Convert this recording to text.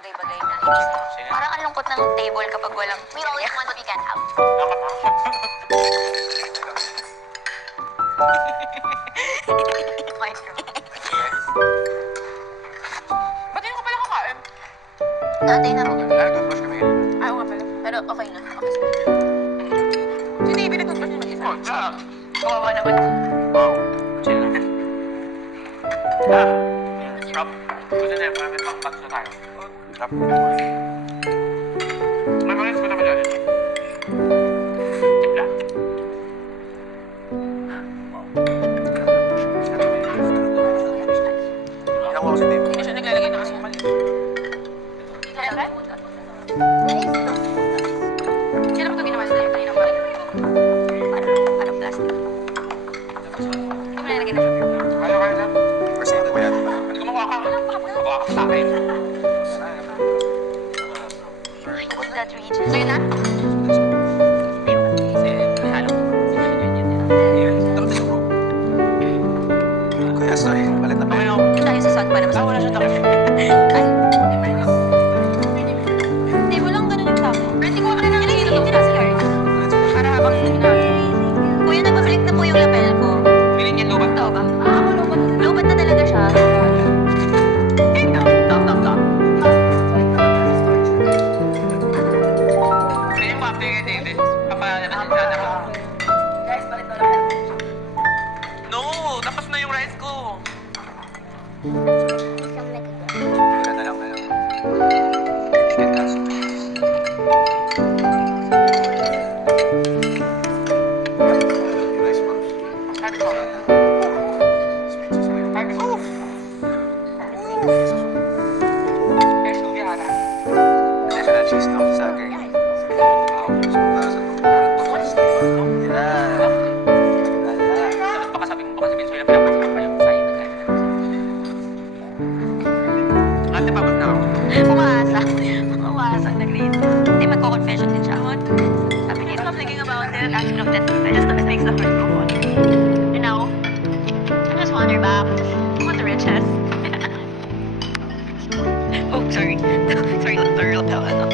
bagay-bagay na hindi. Parang ang lungkot ng table kapag walang... We always want what we can't have. Ba't yun ka pala kakain? Naantay namin yun. Toothbrush kami. Ayaw nga pala. Pero okay na. Okay. Si Navy nagtutbrush niya mag-isa. Oh, yeah. Kawawa naman. Wow. Chill lang. Rob, gusto niya, parang may pang-touch na tayo. Rob. May mga ko naman yan. Timpla. Ilang ako si Dave. Hindi siya naglalagay ng asukal. Kaya Kailan ko ginawa sa'yo? Kanina ba? Parang plastic. Hindi mo nalagay na sugar. Kaya na. First aid ba yan? Pwede ko makuha ka. Makuha ka sa akin. That region. Sa'yo na? Kuya, sorry. Balit na pa. Tayo sa sun para mas... Wala siya takip. Ay. Hindi mo lang ganun yung tama. Pero hindi ko ka na nang dito na si Art. Para habang Kuya, nababalik na po yung lapel ko. Piling niya lubat. Totoo ba? Lubat. Lubat na talaga siya. Piling mo after kay David. Kapalala na siya na ako. Guys, bakit wala ka? No! Tapos na yung rice ko. Wala na lang na lang. Chicken kaso. Yung rice mo. Sabi ko. Sabi ko. There's Lugia Hara. Kasi na cheese no? Sa akin. Yeah. Tapos baka sabihin so yung pinapansin ko pa yung sign ng kanya. Ate, pagod na ako. Umaasa. Umaasa na grade. Hindi, magko-confession din siya. Sabi niya, I'm thinking about it. Asking of that. I just don't think the heart go on. You know? I just wonder back. What the riches? Oh, sorry. Sorry, lapel. Ano?